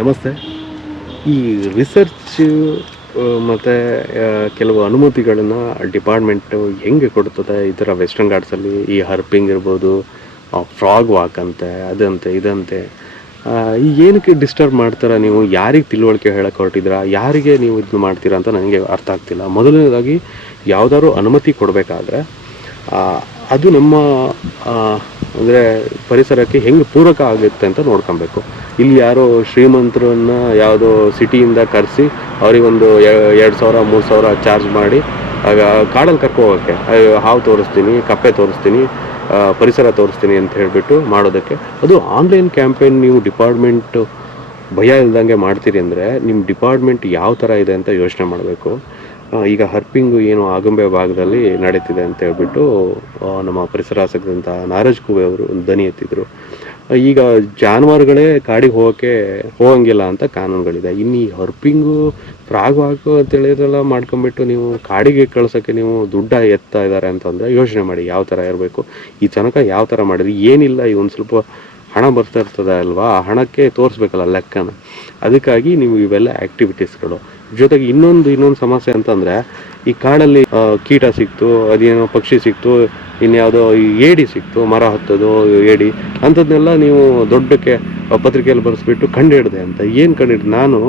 ನಮಸ್ತೆ. ಈ ರಿಸರ್ಚ್ ಮತ್ತು ಕೆಲವು ಅನುಮತಿಗಳನ್ನು ಡಿಪಾರ್ಟ್ಮೆಂಟು ಹೆಂಗೆ ಕೊಡ್ತದೆ? ಈ ಥರ ವೆಸ್ಟರ್ನ್ ಘಾಟ್ಸಲ್ಲಿ ಈ ಹರ್ಪಿಂಗ್ ಇರ್ಬೋದು, ಫ್ರಾಗ್ ವಾಕ್ ಅಂತೆ, ಅದಂತೆ ಇದಂತೆ, ಈಗ ಏನಕ್ಕೆ ಡಿಸ್ಟರ್ಬ್ ಮಾಡ್ತೀರಾ ನೀವು? ಯಾರಿಗೆ ತಿಳುವಳಿಕೆ ಹೇಳಕ್ಕೆ ಹೊರಟಿದ್ದೀರಾ? ಯಾರಿಗೆ ನೀವು ಇದನ್ನು ಮಾಡ್ತೀರಾ ಅಂತ ನನಗೆ ಅರ್ಥ ಆಗ್ತಿಲ್ಲ. ಮೊದಲನೇದಾಗಿ ಯಾವುದಾದ್ರು ಅನುಮತಿ ಕೊಡಬೇಕಾದ್ರೆ ಅದು ನಮ್ಮ ಅಂದರೆ ಪರಿಸರಕ್ಕೆ ಹೆಂಗೆ ಪೂರಕ ಆಗುತ್ತೆ ಅಂತ ನೋಡ್ಕೊಬೇಕು. ಇಲ್ಲಿ ಯಾರೋ ಶ್ರೀಮಂತರನ್ನ ಯಾವುದೋ ಸಿಟಿಯಿಂದ ಕರೆಸಿ ಅವರಿಗೊಂದು 2,000 3,000 ಚಾರ್ಜ್ ಮಾಡಿ ಆಗ ಕಾಡಲ್ಲಿ ಕರ್ಕೋಗೋಕ್ಕೆ ಹಾವು ತೋರಿಸ್ತೀನಿ, ಕಪ್ಪೆ ತೋರಿಸ್ತೀನಿ, ಪರಿಸರ ತೋರಿಸ್ತೀನಿ ಅಂತ ಹೇಳಿಬಿಟ್ಟು ಮಾಡೋದಕ್ಕೆ, ಅದು ಆನ್ಲೈನ್ ಕ್ಯಾಂಪೇನ್ ನೀವು ಡಿಪಾರ್ಟ್ಮೆಂಟು ಭಯ ಇಲ್ದಂಗೆ ಮಾಡ್ತೀರಿ ಅಂದರೆ ನಿಮ್ಮ ಡಿಪಾರ್ಟ್ಮೆಂಟ್ ಯಾವ ಥರ ಇದೆ ಅಂತ ಯೋಚನೆ ಮಾಡಬೇಕು. ಈಗ ಹರ್ಪಿಂಗು ಏನು ಆಗುಂಬೆ ಭಾಗದಲ್ಲಿ ನಡೀತಿದೆ ಅಂತ ಹೇಳ್ಬಿಟ್ಟು ನಮ್ಮ ಪರಿಸರ ಆಸಕ್ತಂತ ನಾರಾಜ್ ಕುವೆ ಅವರು ಒಂದು ದನಿ ಎತ್ತಿದ್ರು. ಈಗ ಜಾನುವಾರುಗಳೇ ಕಾಡಿಗೆ ಹೋಗಂಗಿಲ್ಲ ಅಂತ ಕಾನೂನುಗಳಿದೆ. ಇನ್ನು ಈ ಹರ್ಪಿಂಗು ಫ್ರಾಗ್ ವಾಕು ಅಂತೇಳಿದ್ರೆಲ್ಲ ಮಾಡ್ಕೊಂಬಿಟ್ಟು ನೀವು ಕಾಡಿಗೆ ಕಳ್ಸೋಕ್ಕೆ ನೀವು ದುಡ್ಡ ಎತ್ತಾ ಇದ್ದಾರೆ ಅಂತಂದರೆ ಯೋಚನೆ ಮಾಡಿ ಯಾವ ಥರ ಇರಬೇಕು. ಈ ತನಕ ಯಾವ ಥರ ಮಾಡಿದ್ರಿ? ಏನಿಲ್ಲ, ಈ ಒಂದು ಸ್ವಲ್ಪ ಹಣ ಬರ್ತಾ ಇರ್ತದೆ ಅಲ್ವಾ, ಆ ಹಣಕ್ಕೆ ತೋರಿಸ್ಬೇಕಲ್ಲ ಲೆಕ್ಕನ. ಅದಕ್ಕಾಗಿ ನೀವು ಇವೆಲ್ಲ ಆ್ಯಕ್ಟಿವಿಟೀಸ್ಗಳು ಜೊತೆಗೆ ಇನ್ನೊಂದು ಸಮಸ್ಯೆ ಅಂತಂದರೆ, ಈ ಕಾಡಲ್ಲಿ ಕೀಟ ಸಿಕ್ತು, ಅದೇನೋ ಪಕ್ಷಿ ಸಿಕ್ತು, ಇನ್ಯಾವುದೋ ಏಡಿ ಸಿಕ್ತು, ಮರ ಹತ್ತೋದು ಏಡಿ ಅಂಥದ್ದನ್ನೆಲ್ಲ ನೀವು ದೊಡ್ಡಕ್ಕೆ ಪತ್ರಿಕೆಯಲ್ಲಿ ಬರೆಸ್ಬಿಟ್ಟು ಕಂಡುಹಿಡ್ದೆ ಅಂತ. ಏನು ಕಂಡುಹಿಡ್ದು? ನಾನು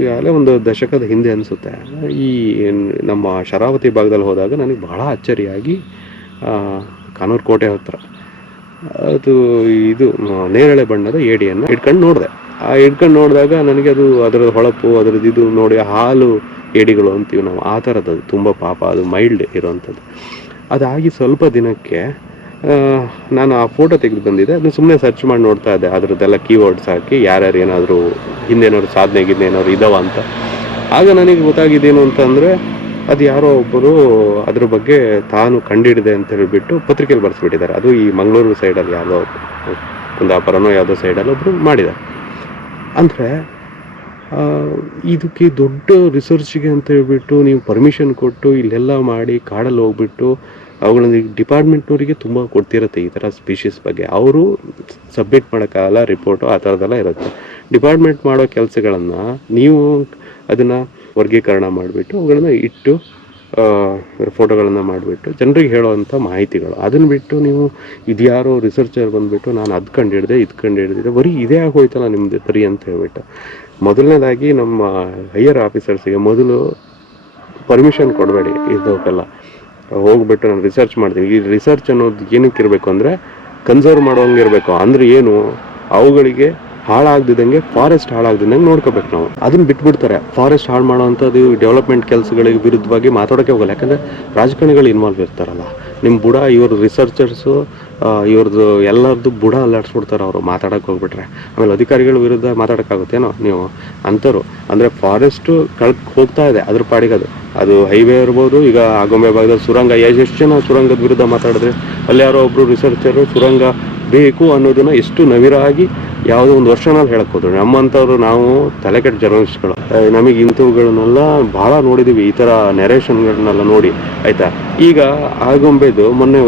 ಈಗಾಗಲೇ ಒಂದು ದಶಕದ ಹಿಂದೆ ಅನಿಸುತ್ತೆ, ಈ ನಮ್ಮ ಶರಾವತಿ ಭಾಗದಲ್ಲಿ ಹೋದಾಗ ನನಗೆ ಬಹಳ ಅಚ್ಚರಿಯಾಗಿ ಕಾನೂರು ಕೋಟೆ ಹತ್ರ ಅದು ಇದು ನೇರಳೆ ಬಣ್ಣದ ಏಡಿಯನ್ನು ಹಿಡ್ಕೊಂಡು ನೋಡಿದೆ. ಹಿಡ್ಕೊಂಡು ನೋಡಿದಾಗ ನನಗೆ ಅದು ಅದರ ಹೊಳಪು, ಅದರದ್ದು ಇದು ನೋಡಿ, ಹಾಲು ಏಡಿಗಳು ಅಂತೀವಿ ನಾವು, ಆ ಥರದ್ದು ತುಂಬ ಪಾಪ, ಅದು ಮೈಲ್ಡ್ ಇರೋವಂಥದ್ದು. ಅದಾಗಿ ಸ್ವಲ್ಪ ದಿನಕ್ಕೆ ನಾನು ಆ ಫೋಟೋ ತೆಗೆದು ಬಂದಿದ್ದೆ. ಅದನ್ನ ಸುಮ್ಮನೆ ಸರ್ಚ್ ಮಾಡಿ ನೋಡ್ತಾ ಇದ್ದೆ, ಅದರದ್ದೆಲ್ಲ ಕೀವರ್ಡ್ಸ್ ಹಾಕಿ ಯಾರ್ಯಾರು ಏನಾದರೂ ಹಿಂದೇನಾದ್ರು ಸಾಧನೆಗಿದ್ದ ಏನಾದ್ರು ಇದಾವ ಅಂತ. ಆಗ ನನಗೆ ಗೊತ್ತಾಗಿದ್ದೇನು ಅಂತಂದರೆ, ಅದು ಯಾರೋ ಒಬ್ಬರು ಅದ್ರ ಬಗ್ಗೆ ತಾನು ಕಂಡಿಡಿದೆ ಅಂತ ಹೇಳಿಬಿಟ್ಟು ಪತ್ರಿಕೆಯಲ್ಲಿ ಬರೆಸ್ಬಿಟ್ಟಿದ್ದಾರೆ. ಅದು ಈ ಮಂಗಳೂರು ಸೈಡಲ್ಲಿ ಯಾವುದೋ ಕುಂದಾಪುರನೋ ಯಾವುದೋ ಸೈಡಲ್ಲಿ ಒಬ್ಬರು ಮಾಡಿದ್ದಾರೆ. ಅಂದರೆ ಇದಕ್ಕೆ ದೊಡ್ಡ ರಿಸರ್ಚ್ಗೆ ಅಂತ ಹೇಳ್ಬಿಟ್ಟು ನೀವು ಪರ್ಮಿಷನ್ ಕೊಟ್ಟು ಇಲ್ಲೆಲ್ಲ ಮಾಡಿ ಕಾಡಲ್ಲಿ ಹೋಗ್ಬಿಟ್ಟು ಅವುಗಳನ್ನ ಡಿಪಾರ್ಟ್ಮೆಂಟ್ನವರಿಗೆ ತುಂಬ ಕೊಡ್ತಿರುತ್ತೆ ಈ ಥರ ಸ್ಪೀಷೀಸ್ ಬಗ್ಗೆ. ಅವರು ಸಬ್ಮಿಟ್ ಮಾಡೋಕ್ಕಾಗಲ್ಲ ರಿಪೋರ್ಟು, ಆ ಥರದ್ದೆಲ್ಲ ಇರುತ್ತೆ. ಡಿಪಾರ್ಟ್ಮೆಂಟ್ ಮಾಡೋ ಕೆಲಸಗಳನ್ನು ನೀವು ಅದನ್ನು ವರ್ಗೀಕರಣ ಮಾಡಿಬಿಟ್ಟು ಅವುಗಳನ್ನ ಇಟ್ಟು ಫೋಟೋಗಳನ್ನು ಮಾಡಿಬಿಟ್ಟು ಜನರಿಗೆ ಹೇಳೋವಂಥ ಮಾಹಿತಿಗಳು. ಅದನ್ನು ಬಿಟ್ಟು ನೀವು ಇದ್ಯಾರೋ ರಿಸರ್ಚರ್ ಬಂದುಬಿಟ್ಟು ನಾನು ಅದು ಕಂಡು ಹಿಡಿದಿದ್ದೆ ಬರೀ ಇದೇ ಆಗೋಯ್ತಲ್ಲ ನಿಮ್ಮದು ಬರೀ ಅಂತ ಹೇಳ್ಬಿಟ್ಟು. ಮೊದಲನೇದಾಗಿ ನಮ್ಮ ಹೈಯರ್ ಆಫೀಸರ್ಸಿಗೆ ಮೊದಲು ಪರ್ಮಿಷನ್ ಕೊಡಬೇಡಿ ಇದಕ್ಕೆಲ್ಲ. ಹೋಗ್ಬಿಟ್ಟು ನಾನು ರಿಸರ್ಚ್ ಮಾಡ್ತೀನಿ. ಈ ರಿಸರ್ಚ್ ಅನ್ನೋದು ಏನಕ್ಕೆ ಇರಬೇಕು ಅಂದರೆ ಕನ್ಸರ್ವ್ ಮಾಡೋಂಗೆ ಇರಬೇಕು. ಅಂದರೆ ಏನು, ಅವುಗಳಿಗೆ ಹಾಳಾಗ್ದಿದ್ದಂಗೆ, ಫಾರೆಸ್ಟ್ ಹಾಳಾಗ್ದಿದ್ದಂಗೆ ನೋಡ್ಕೋಬೇಕು ನಾವು. ಅದನ್ನು ಬಿಟ್ಬಿಡ್ತಾರೆ. ಫಾರೆಸ್ಟ್ ಹಾಳು ಮಾಡೋವಂಥದ್ದು ಡೆವಲಪ್ಮೆಂಟ್ ಕೆಲಸಗಳಿಗೆ ವಿರುದ್ಧವಾಗಿ ಮಾತಾಡೋಕ್ಕೆ ಹೋಗಲ್ಲ. ಯಾಕಂದರೆ ರಾಜಕಾರಣಿಗಳು ಇನ್ವಾಲ್ವ್ ಇರ್ತಾರಲ್ಲ, ನಿಮ್ಮ ಬುಡ ಇವರು ರಿಸರ್ಚರ್ಸು ಇವ್ರದ್ದು ಎಲ್ಲರದ್ದು ಬುಡ ಅಲ್ಲಾಡಿಸ್ಬಿಡ್ತಾರೆ ಅವರು ಮಾತಾಡೋಕ್ಕೆ ಹೋಗ್ಬಿಟ್ರೆ. ಆಮೇಲೆ ಅಧಿಕಾರಿಗಳ ವಿರುದ್ಧ ಮಾತಾಡೋಕ್ಕಾಗುತ್ತೇನೋ ನೀವು ಅಂಥವ್ರು. ಅಂದರೆ ಫಾರೆಸ್ಟು ಹೋಗ್ತಾ ಇದೆ ಅದ್ರ ಪಾಡಿಗೆ. ಅದು ಹೈವೇ ಇರ್ಬೋದು. ಈಗ ಆಗುಂಬೆ ಭಾಗದಲ್ಲಿ ಸುರಂಗ, ಎಷ್ಟು ಜನ ಸುರಂಗದ ವಿರುದ್ಧ ಮಾತಾಡಿದ್ರೆ, ಅಲ್ಲಿ ಯಾರೋ ಒಬ್ಬರು ರಿಸರ್ಚರು ಸುರಂಗ ಬೇಕು ಅನ್ನೋದನ್ನು ಎಷ್ಟು ನವಿರಾಗಿ ಯಾವುದೋ ಒಂದು ವರ್ಷನಲ್ಲಿ ಹೇಳಕ್ಕೆ ಹೋದ್ರು. ನಮ್ಮಂಥವ್ರು ನಾವು ತಲೆಕೆಟ್ಟ ಜರ್ನಲಿಸ್ಟ್ಗಳು, ನಮಗೆ ಇಂಥವುಗಳನ್ನೆಲ್ಲ ಭಾಳ ನೋಡಿದ್ದೀವಿ, ಈ ಥರ ನೆರೇಷನ್ಗಳನ್ನೆಲ್ಲ ನೋಡಿ, ಆಯಿತಾ. ಈಗ ಆಗುಂಬೆದು ಮೊನ್ನೆ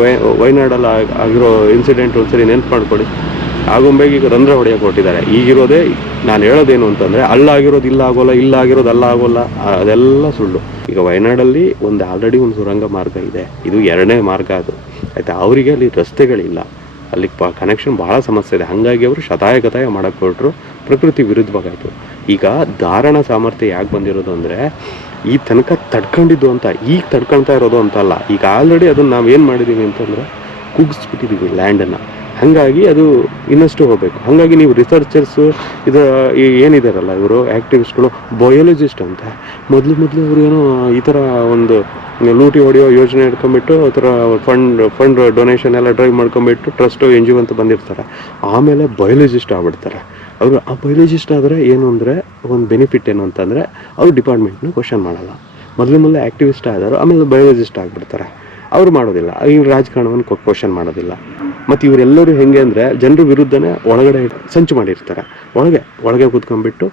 ವಯನಾಡಲ್ಲಿ ಆಗಿರೋ ಇನ್ಸಿಡೆಂಟ್ ಒಂದ್ಸರಿ ನೆನ್ಪು ಮಾಡ್ಕೊಳ್ಳಿ. ಆಗುಂಬೆಗೆ ಈಗ ರಂಧ್ರ ಹೊಡೆಯೋಕೆ ಕೊಟ್ಟಿದ್ದಾರೆ. ಈಗಿರೋದೇ ನಾನು ಹೇಳೋದೇನು ಅಂತಂದರೆ, ಅಲ್ಲಾಗಿರೋದು ಇಲ್ಲ ಆಗೋಲ್ಲ, ಇಲ್ಲ ಆಗಿರೋದು ಅಲ್ಲ ಆಗೋಲ್ಲ, ಅದೆಲ್ಲ ಸುಳ್ಳು. ಈಗ ವಯನಾಡಲ್ಲಿ ಆಲ್ರೆಡಿ ಒಂದು ಸುರಂಗ ಮಾರ್ಗ ಇದೆ, ಇದು 2ನೇ ಮಾರ್ಗ ಅದು, ಆಯಿತಾ. ಅವರಿಗೆ ಅಲ್ಲಿ ರಸ್ತೆಗಳಿಲ್ಲ, ಅಲ್ಲಿ ಕನೆಕ್ಷನ್ ಭಾಳ ಸಮಸ್ಯೆ ಇದೆ. ಹಾಗಾಗಿ ಅವರು ಶತಾಯಗತಾಯ ಮಾಡೋಕ್ಕೆ ಹೊರಟರು, ಪ್ರಕೃತಿ ವಿರುದ್ಧವಾಗಾಯಿತು. ಈಗ ಧಾರಣ ಸಾಮರ್ಥ್ಯ ಯಾಕೆ ಬಂದಿರೋದು ಅಂದರೆ, ಈ ತನಕ ತಡ್ಕೊಂಡಿದ್ದು ಅಂತ, ಈಗ ತಡ್ಕೊಳ್ತಾ ಇರೋದು ಅಂತ ಅಲ್ಲ. ಈಗ ಆಲ್ರೆಡಿ ಅದನ್ನು ನಾವು ಏನು ಮಾಡಿದ್ದೀವಿ ಅಂತಂದರೆ ಕುಗ್ಗಿಸ್ಬಿಟ್ಟಿದ್ದೀವಿ ಲ್ಯಾಂಡನ್ನು. ಹಾಗಾಗಿ ಅದು ಇನ್ನಷ್ಟು ಹೋಗಬೇಕು. ಹಾಗಾಗಿ ನೀವು ರಿಸರ್ಚರ್ಸು ಏನಿದಾರಲ್ಲ ಇವರು ಆ್ಯಕ್ಟಿವಿಸ್ಟ್ಗಳು, ಬಯೋಲಜಿಸ್ಟ್ ಅಂತ ಮೊದಲು ಇವರು ಏನೋ ಈ ಥರ ಒಂದು ಲೂಟಿ ಹೊಡೆಯೋ ಯೋಜನೆ ಹಿಡ್ಕೊಂಬಿಟ್ಟು ಆ ಥರ ಫಂಡ್ ಡೊನೇಷನ್ ಎಲ್ಲ ಡ್ರೈವ್ ಮಾಡ್ಕೊಂಬಿಟ್ಟು ಟ್ರಸ್ಟು NGO ಅಂತ ಬಂದಿರ್ತಾರೆ. ಆಮೇಲೆ ಬಯೋಲಜಿಸ್ಟ್ ಆಗ್ಬಿಡ್ತಾರೆ ಅವರು. ಆ ಬಯೋಲಜಿಸ್ಟ್ ಆದರೆ ಏನು ಅಂದರೆ ಒಂದು ಬೆನಿಫಿಟ್ ಏನು ಅಂತಂದರೆ, ಅವರು ಡಿಪಾರ್ಟ್ಮೆಂಟ್ನ ಕ್ವಶನ್ ಮಾಡಲ್ಲ. ಮೊದಲು ಆ್ಯಕ್ಟಿವಿಸ್ಟ್ ಆದರು, ಆಮೇಲೆ ಬಯೋಲಜಿಸ್ಟ್ ಆಗಿಬಿಡ್ತಾರೆ. ಅವರು ಮಾಡೋದಿಲ್ಲ, ಈ ರಾಜಕಾರಣವನ್ನು ಕ್ವಶನ್ ಮಾಡೋದಿಲ್ಲ. ಮತ್ತು ಇವರೆಲ್ಲರೂ ಹೆಂಗೆ ಅಂದರೆ ಜನರ ವಿರುದ್ಧನೇ ಒಳಗಡೆ ಸಂಚು ಮಾಡಿರ್ತಾರೆ. ಒಳಗೆ ಕೂತ್ಕೊಂಡ್ಬಿಟ್ಟು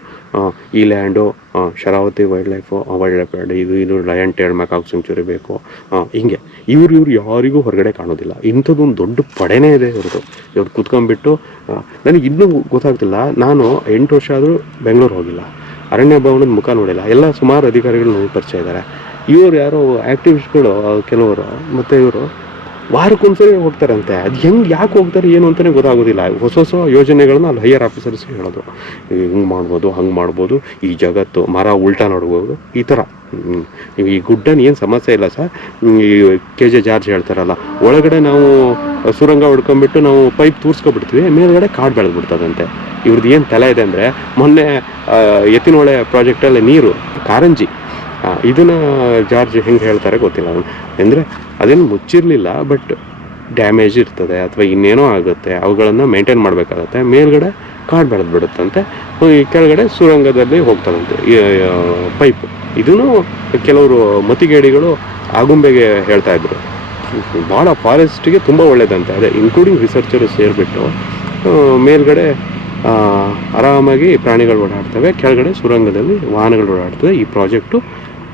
ಈ land Sharavathi wild life land, ಇದು ಲಯನ್ ಟೇಲ್ ಮ್ಯಾಕಾಕ್ ಸೆಂಚುರಿ ಬೇಕು, ಹಿಂಗೆ ಇವ್ರು ಯಾರಿಗೂ ಹೊರಗಡೆ ಕಾಣೋದಿಲ್ಲ. ಇಂಥದ್ದೊಂದು ದೊಡ್ಡ ಪಡೆನೇ ಇದೆ ಇವ್ರದ್ದು. ಇವ್ರು ಕೂತ್ಕೊಂಡ್ಬಿಟ್ಟು ನನಗೆ ಇನ್ನೂ ಗೊತ್ತಾಗ್ತಿಲ್ಲ. ನಾನು 8 ವರ್ಷ ಆದರೂ ಬೆಂಗಳೂರು ಹೋಗಿಲ್ಲ, ಅರಣ್ಯ ಭವನದ ಮುಖ ನೋಡಿಲ್ಲ. ಎಲ್ಲ ಸುಮಾರು ಅಧಿಕಾರಿಗಳು ನನಗೆ ಪರಿಚಯ ಇದ್ದಾರೆ. ಇವ್ರು ಯಾರೋ ಆ್ಯಕ್ಟಿವಿಸ್ಟ್ಗಳು ಕೆಲವರು, ಮತ್ತು ಇವರು ವಾರಕ್ಕೊಂದ್ಸರಿ ಹೋಗ್ತಾರಂತೆ. ಅದು ಯಾಕೆ ಹೋಗ್ತಾರೆ ಏನು ಅಂತಲೇ ಗೊತ್ತಾಗೋದಿಲ್ಲ. ಹೊಸ ಯೋಜನೆಗಳನ್ನ ಅಲ್ಲಿ ಹೈಯರ್ ಆಫೀಸರ್ಸ್ ಹೇಳೋದು, ಹಿಂಗೆ ಮಾಡ್ಬೋದು, ಹಂಗೆ ಮಾಡ್ಬೋದು, ಈ ಜಗತ್ತು ಮರ ಉಲ್ಟಾ ನೋಡ್ಬೋದು, ಈ ಥರ. ನೀವು ಈ ಗುಡ್ಡನ ಏನು ಸಮಸ್ಯೆ ಇಲ್ಲ ಸರ್, ಈ KJ ಜಾರ್ಜ್ ಹೇಳ್ತಾರಲ್ಲ, ಒಳಗಡೆ ನಾವು ಸುರಂಗ ಹೊಡ್ಕೊಂಡ್ಬಿಟ್ಟು ನಾವು ಪೈಪ್ ತೂರ್ಸ್ಕೊಬಿಡ್ತೀವಿ, ಮೇಲ್ಗಡೆ ಕಾಡು ಬೆಳೆದ್ಬಿಡ್ತದಂತೆ. ಇವ್ರದ್ದು ಏನು ತಲೆ ಇದೆ ಅಂದರೆ, ಮೊನ್ನೆ ಎತ್ತಿನಹೊಳೆ ಪ್ರಾಜೆಕ್ಟಲ್ಲಿ ನೀರು ಕಾರಂಜಿ, ಇದನ್ನು ಜಾರ್ಜ್ ಹೆಂಗೆ ಹೇಳ್ತಾರೆ ಗೊತ್ತಿಲ್ಲ. ಅಂದರೆ ಅದೇನು ಮುಚ್ಚಿರಲಿಲ್ಲ, ಬಟ್ ಡ್ಯಾಮೇಜ್ ಇರ್ತದೆ ಅಥವಾ ಇನ್ನೇನೋ ಆಗುತ್ತೆ, ಅವುಗಳನ್ನು ಮೇಂಟೈನ್ ಮಾಡಬೇಕಾಗತ್ತೆ. ಮೇಲ್ಗಡೆ ಕಾಡು ಬೆಳೆದ್ಬಿಡುತ್ತಂತೆ, ಈ ಕೆಳಗಡೆ ಸುರಂಗದಲ್ಲಿ ಹೋಗ್ತಾರಂತೆ ಪೈಪ್. ಇದನ್ನು ಕೆಲವರು ಮತಿಗೇಡಿಗಳು ಆಗುಂಬೆಗೆ ಹೇಳ್ತಾ ಇದ್ರು. ಭಾಳ ಫಾರೆಸ್ಟ್ಗೆ ತುಂಬ ಒಳ್ಳೇದಂತೆ. ಅದೇ ಇನ್ಕ್ಲೂಡಿಂಗ್ ರಿಸರ್ಚರು ಸೇರಿಬಿಟ್ಟು ಮೇಲ್ಗಡೆ ಆರಾಮಾಗಿ ಪ್ರಾಣಿಗಳು ಓಡಾಡ್ತವೆ, ಕೆಳಗಡೆ ಸುರಂಗದಲ್ಲಿ ವಾಹನಗಳು ಓಡಾಡ್ತವೆ. ಈ ಪ್ರಾಜೆಕ್ಟು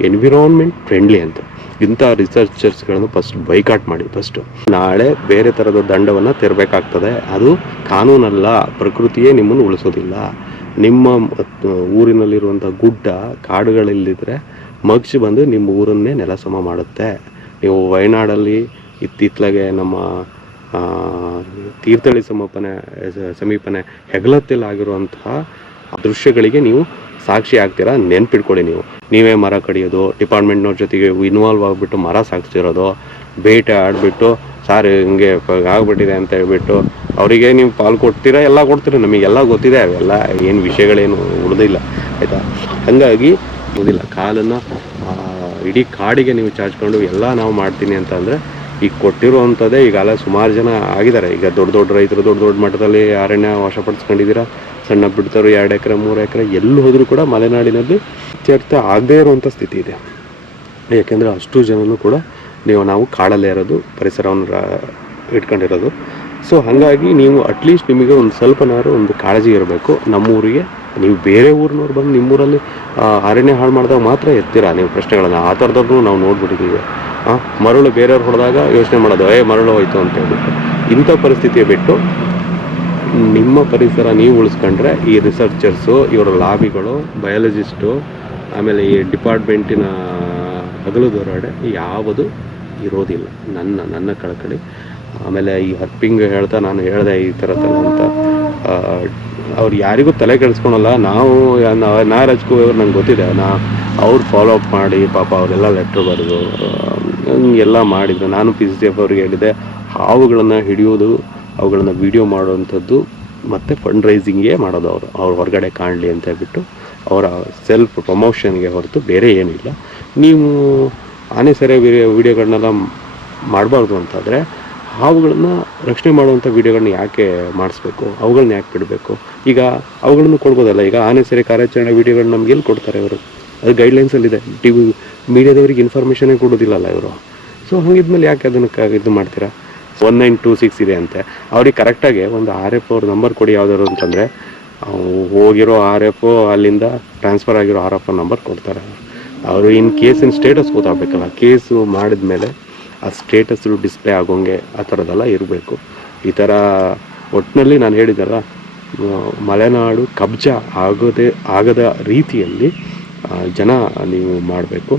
ಎನ್ವಿರಾನ್ಮೆಂಟ್ ಫ್ರೆಂಡ್ಲಿ ಅಂತ. ಇಂಥ ರಿಸರ್ಚರ್ಸ್ಗಳನ್ನು ಫಸ್ಟ್ ಬೈಕಾಟ್ ಮಾಡಿ. ಫಸ್ಟು ನಾಳೆ ಬೇರೆ ಥರದ ದಂಡವನ್ನು ತೆರಬೇಕಾಗ್ತದೆ. ಅದು ಕಾನೂನಲ್ಲ, ಪ್ರಕೃತಿಯೇ ನಿಮ್ಮನ್ನು ಉಳಿಸೋದಿಲ್ಲ. ನಿಮ್ಮ ಊರಿನಲ್ಲಿರುವಂಥ ಗುಡ್ಡ ಕಾಡುಗಳಲ್ಲಿದ್ದರೆ ಮಗ್ಚಿ ಬಂದು ನಿಮ್ಮ ಊರನ್ನೇ ನೆಲಸಮ ಮಾಡುತ್ತೆ. ನೀವು ವಯನಾಡಲ್ಲಿ ಇತ್ತಿತ್ತಲಾಗೆ ನಮ್ಮ ತೀರ್ಥಹಳ್ಳಿ ಸಮೀಪನೆ ಹೆಗ್ಲತ್ತಲ್ಲಿ ಆಗಿರುವಂತಹ ದೃಶ್ಯಗಳಿಗೆ ನೀವು ಸಾಕ್ಷಿ ಆಗ್ತೀರಾ. ನೆನ್ಪಿಟ್ಕೊಳ್ಳಿ. ನೀವೇ ಮರ ಕಡಿಯೋದು, ಡಿಪಾರ್ಟ್ಮೆಂಟ್ನವ್ರ ಜೊತೆಗೆ ಇನ್ವಾಲ್ವ್ ಆಗಿಬಿಟ್ಟು ಮರ ಸಾಗಿಸ್ತಿರೋದು, ಬೇಟೆ ಆಡಿಬಿಟ್ಟು ಸಾರ್ ಹಿಂಗೆ ಆಗ್ಬಿಟ್ಟಿದೆ ಅಂತ ಹೇಳ್ಬಿಟ್ಟು ಅವರಿಗೆ ನೀವು ಪಾಲು ಕೊಡ್ತೀರಾ, ಎಲ್ಲ ಕೊಡ್ತೀರಾ. ನಮಗೆಲ್ಲ ಗೊತ್ತಿದೆ, ಅವೆಲ್ಲ ಏನು ವಿಷಯಗಳೇನು ಉಳಿದಿಲ್ಲ, ಆಯಿತಾ. ಹಾಗಾಗಿ ಉಳಿದಿಲ್ಲ. ಕಾಲನ್ನು ಇಡೀ ಕಾಡಿಗೆ ನೀವು ಚಾಚ್ಕೊಂಡು ಎಲ್ಲ ನಾವು ಮಾಡ್ತೀನಿ ಅಂತ ಅಂದರೆ, ಈಗ ಕೊಟ್ಟಿರುವಂಥದ್ದೇ ಈಗಾಗಲೇ ಸುಮಾರು ಜನ ಆಗಿದ್ದಾರೆ. ಈಗ ದೊಡ್ಡ ರೈತರು ದೊಡ್ಡ ಮಟ್ಟದಲ್ಲಿ ಅರಣ್ಯ ವಶಪಡಿಸ್ಕೊಂಡಿದ್ದೀರಾ. ಸಣ್ಣ ಬಿಡ್ತಾರೆ 2 ಎಕರೆ 3 ಎಕರೆ ಎಲ್ಲಿ ಹೋದರೂ ಕೂಡ ಮಲೆನಾಡಿನಲ್ಲಿ ಇತ್ಯರ್ಥ ಆಗದೇ ಇರುವಂಥ ಸ್ಥಿತಿ ಇದೆ. ಯಾಕೆಂದರೆ ಅಷ್ಟು ಜನನು ಕೂಡ ನಾವು ಕಾಡಲ್ಲೇ ಇರೋದು, ಪರಿಸರವನ್ನು ಇಟ್ಕೊಂಡಿರೋದು. ಸೊ ಹಾಗಾಗಿ ನೀವು ಅಟ್ಲೀಸ್ಟ್ ನಿಮಗೆ ಒಂದು ಸ್ವಲ್ಪನಾರು ಒಂದು ಕಾಳಜಿ ಇರಬೇಕು. ನಮ್ಮೂರಿಗೆ ನೀವು ಬೇರೆ ಊರಿನವ್ರು ಬಂದು ನಿಮ್ಮೂರಲ್ಲಿ ಅರಣ್ಯ ಹಾಳು ಮಾಡಿದಾಗ ಮಾತ್ರ ಎತ್ತೀರಾ ನೀವು ಪ್ರಶ್ನೆಗಳನ್ನು. ಆ ಥರದವ್ರನ್ನೂ ನಾವು ನೋಡ್ಬಿಟ್ಟಿದ್ದೀವಿ. ಮರಳು ಬೇರೆಯವ್ರು ಹೊಡೆದಾಗ ಯೋಚನೆ ಮಾಡೋದು, ಮರಳು ಹೋಯ್ತು ಅಂತ ಹೇಳ್ಬಿಟ್ಟು. ಇಂಥ ಪರಿಸ್ಥಿತಿ ಬಿಟ್ಟು ನಿಮ್ಮ ಪರಿಸರ ನೀವು ಉಳಿಸ್ಕೊಂಡ್ರೆ ಈ ರಿಸರ್ಚರ್ಸು, ಇವರ ಲಾಬಿಗಳು, ಬಯಾಲಜಿಸ್ಟು, ಆಮೇಲೆ ಈ ಡಿಪಾರ್ಟ್ಮೆಂಟಿನ ಹಗಲು ದೊರಾಡೆ ಯಾವುದು ಇರೋದಿಲ್ಲ. ನನ್ನ ಕಳಕಳಿ. ಆಮೇಲೆ ಈ ಹರ್ಪಿಂಗ್ ಹೇಳ್ತಾ ನಾನು ಹೇಳಿದೆ ಈ ಥರದ್ದಲ್ಲ ಅಂತ. ಅವ್ರು ಯಾರಿಗೂ ತಲೆ ಕೆಡಿಸ್ಕೊಳಲ್ಲ. ನಾ ರಾಜ್ಕುಮಾರ್ ನಂಗೆ ಗೊತ್ತಿದೆ, ಅವ್ರು ಫಾಲೋ ಅಪ್ ಮಾಡಿ ಪಾಪ ಅವರೆಲ್ಲ ಲೆಟ್ರ್ ಬರೆದು ಎಲ್ಲ ಮಾಡಿದ್ರು. ನಾನು PCF ಅವ್ರಿಗೆ ಹೇಳಿದೆ, ಹಾವುಗಳನ್ನು ಹಿಡಿಯೋದು, ಅವುಗಳನ್ನು ವಿಡಿಯೋ ಮಾಡುವಂಥದ್ದು ಮತ್ತು ಫಂಡ್ ರೈಸಿಂಗೇ ಮಾಡೋದು. ಅವ್ರು ಹೊರಗಡೆ ಕಾಣಲಿ ಅಂತ ಹೇಳ್ಬಿಟ್ಟು ಅವರ ಸೆಲ್ಫ್ ಪ್ರಮೋಷನ್ಗೆ ಹೊರತು ಬೇರೆ ಏನಿಲ್ಲ. ನೀವು ಆನೆ ಸೆರೆ ವಿಡಿಯೋಗಳನ್ನೆಲ್ಲ ಮಾಡಬಾರ್ದು ಅಂತಾದರೆ ಹಾವುಗಳನ್ನು ರಕ್ಷಣೆ ಮಾಡುವಂಥ ವಿಡಿಯೋಗಳನ್ನ ಯಾಕೆ ಮಾಡಿಸ್ಬೇಕು? ಅವುಗಳನ್ನ ಯಾಕೆ ಬಿಡಬೇಕು? ಈಗ ಅವುಗಳನ್ನು ಕೊಡ್ಬೋದಲ್ಲ. ಈಗ ಆನೆ ಸೆರೆ ಕಾರ್ಯಾಚರಣೆ ವಿಡಿಯೋಗಳನ್ನ ನಮ್ಗೆ ಎಲ್ಲಿ ಕೊಡ್ತಾರೆ ಇವರು? ಅದು ಗೈಡ್ಲೈನ್ಸಲ್ಲಿದೆ. ಮೀಡಿಯಾದವ್ರಿಗೆ ಇನ್ಫಾರ್ಮೇಷನೇ ಕೊಡೋದಿಲ್ಲಲ್ಲ ಇವರು. ಸೊ ಹಂಗಿದ್ಮೇಲೆ ಯಾಕೆ ಅದನ್ನು ಇದು ಮಾಡ್ತೀರಾ? 1926 ಇದೆ ಅಂತೆ. ಅವ್ರಿಗೆ ಕರೆಕ್ಟಾಗಿ ಒಂದು RF ಅವ್ರ ನಂಬರ್ ಕೊಡಿ ಯಾವ್ದಾದ್ರು ಅಂತಂದರೆ, ಹೋಗಿರೋ RF ಅಲ್ಲಿಂದ ಟ್ರಾನ್ಸ್ಫರ್ ಆಗಿರೋ RF ನಂಬರ್ ಕೊಡ್ತಾರೆ. ಅವರು ಕೇಸಿನ ಸ್ಟೇಟಸ್ ಗೊತ್ತಾಗಬೇಕಲ್ಲ. ಕೇಸು ಮಾಡಿದ ಮೇಲೆ ಆ ಸ್ಟೇಟಸ್ಸು ಡಿಸ್ಪ್ಲೇ ಆಗೋಂಗೆ ಆ ಥರದ್ದೆಲ್ಲ ಇರಬೇಕು. ಈ ಥರ ಒಟ್ಟಿನಲ್ಲಿ ನಾನು ಹೇಳಿದ್ದಲ್ಲ, ಮಲೆನಾಡು ಕಬ್ಜಾ ಆಗದ ರೀತಿಯಲ್ಲಿ ಜನ ನೀವು ಮಾಡಬೇಕು.